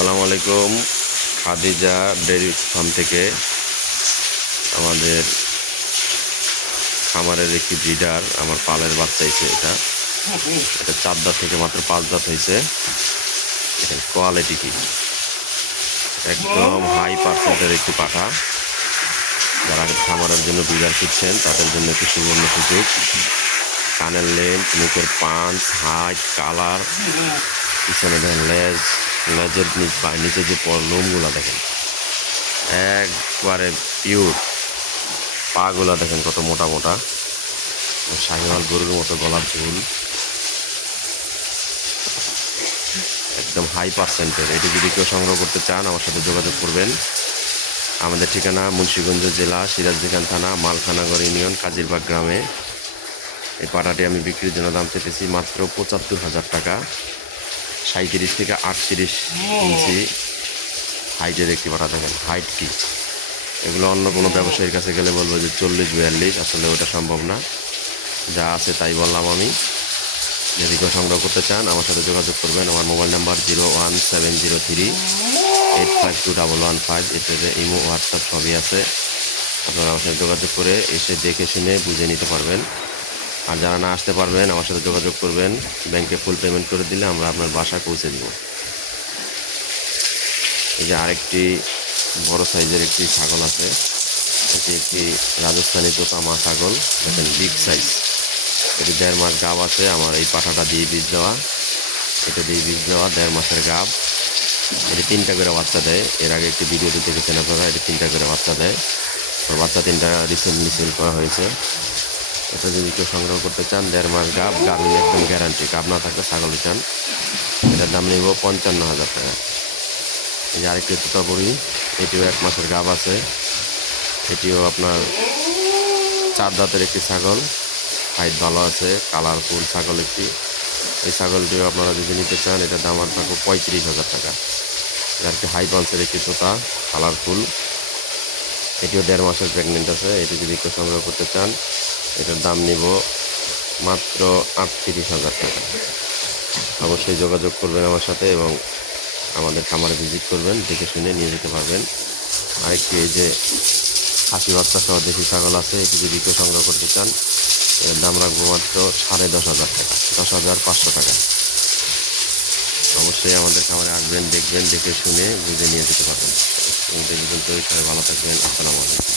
আসসালামু আলাইকুম। Khadija dairy farm থেকে আমাদের খামারের একটি ব্রিডার আমার পালের বাচ্চা হয়েছে এটা। এটা চার দাঁত থেকে মাত্র পাঁচ দাঁত হয়েছে। এটার কোয়ালিটি কি? একদম হাই পার্সেন্টের একটি পাঠা। যারা খামারের জন্য ব্রিডার খুঁজছেন, তাদের জন্য একটি সুবর্ণ সুযোগ। কানের লেন্থ মুখের পাঞ্চ হাইট কালার পিছনে লেজ লেজের নিচ যে লোমগুলো দেখেন, একবারে পিওর পাগুলা দেখেন কত মোটা মোটা। শাহিওয়াল গরুর মতো গলার ঝুল। একদম হাই পার্সেন্টের এটি যদি কেউ সংগ্রহ করতে চান, আমার সাথে যোগাযোগ করবেন। আমাদের ঠিকানা মুন্সীগঞ্জ জেলা, সিরাজদিখান থানা মালখানাগর ইউনিয়ন, কাজিরবাগ গ্রামে। এই পাটাটি আমি বিক্রির জন্য দাম চেপেছি মাত্র পঁচাত্তর হাজার টাকা। সাঁত্রিশ থেকে আটত্রিশ ইঞ্চি হাইটের একটি পাটা দেখেন। হাইট কি? এগুলো অন্য কোনো ব্যবসায়ীর কাছে গেলে বলব যে চল্লিশ বিয়াল্লিশ আসলে ওটা সম্ভব না। যা আছে তাই বললাম আমি। যদি কেউ সংগ্রহ করতে চান আমার সাথে যোগাযোগ করবেন। আমার mobile number zero one seven zero three eight five two double one five. এতে ইমো হোয়াটসঅ্যাপ সবই আছে। আপনারা আমার সাথে যোগাযোগ করে এসে দেখে শুনে বুঝে নিতে পারবেন। আর যারা না আসতে পারবেন, আমার সাথে যোগাযোগ করবেন। ব্যাংকে ফুল পেমেন্ট করে দিলে আমরা আপনার বাসায় পৌঁছে দিব। এই যে আরেকটি বড় সাইজের একটি ছাগল আছে। এটি একটি রাজস্থানী তোতামা ছাগল, দেখেন বিগ সাইজ এটি দেড় মাস গাব আছে, আমার এই পাঠাটা দিয়ে বীজ দেওয়া। এটা দিয়ে বীজ দেওয়া, দেড় মাসের গাব। এটি তিনটা করে বাচ্চা দেয়। এর আগে একটি ভিডিও দিতে গেছেন আপনারা, এটি তিনটা করে বাচ্চা দেয়। ওর বাচ্চা তিনটা রিসেন্টলি সেল করা হয়েছে। এটা যদি কেউ সংগ্রহ করতে চান, দেড় মাস গাব গাভিন একদম গ্যারান্টি গাব না থাকলে ছাগল চান। এটার দাম নিব পঞ্চান্ন হাজার টাকা। এই যে আরেকটি তোতাপুরি এটিও এক মাসের গাব আছে। এটিও আপনার চার দাঁতের একটি ছাগল। হাইট ভালো আছে, কালারফুল ছাগল একটি। এই ছাগলটিও আপনারা যদি নিতে চান, এটার দাম আর থাকবে পঁয়ত্রিশ হাজার টাকা। এটা একটি হাই পালসের একটি তোতা কালারফুল এটিও দেড় মাসের প্রেগনেন্ট আছে। এটি যদি কেউ সংগ্রহ করতে চান এটার দাম নিব মাত্র আটত্রিশ হাজার টাকা। অবশ্যই যোগাযোগ করবেন আমার সাথে এবং আমাদের খামারে ভিজিট করবেন, দেখে শুনে নিয়ে যেতে পারবেন। আরেকটি এই যে হাসি বাচ্চা সহ দেশি ছাগল আছে, এটি যদি কেউ সংগ্রহ করতে চান, এর দাম রাখব মাত্র সাড়ে দশ হাজার টাকা, দশ হাজার পাঁচশো টাকা। অবশ্যই আমাদের খামারে আসবেন, দেখবেন, দেখে শুনে বুঝে নিয়ে যেতে পারবেন। এই পর্যন্ত ভালো থাকবেন। আসসালামু আলাইকুম।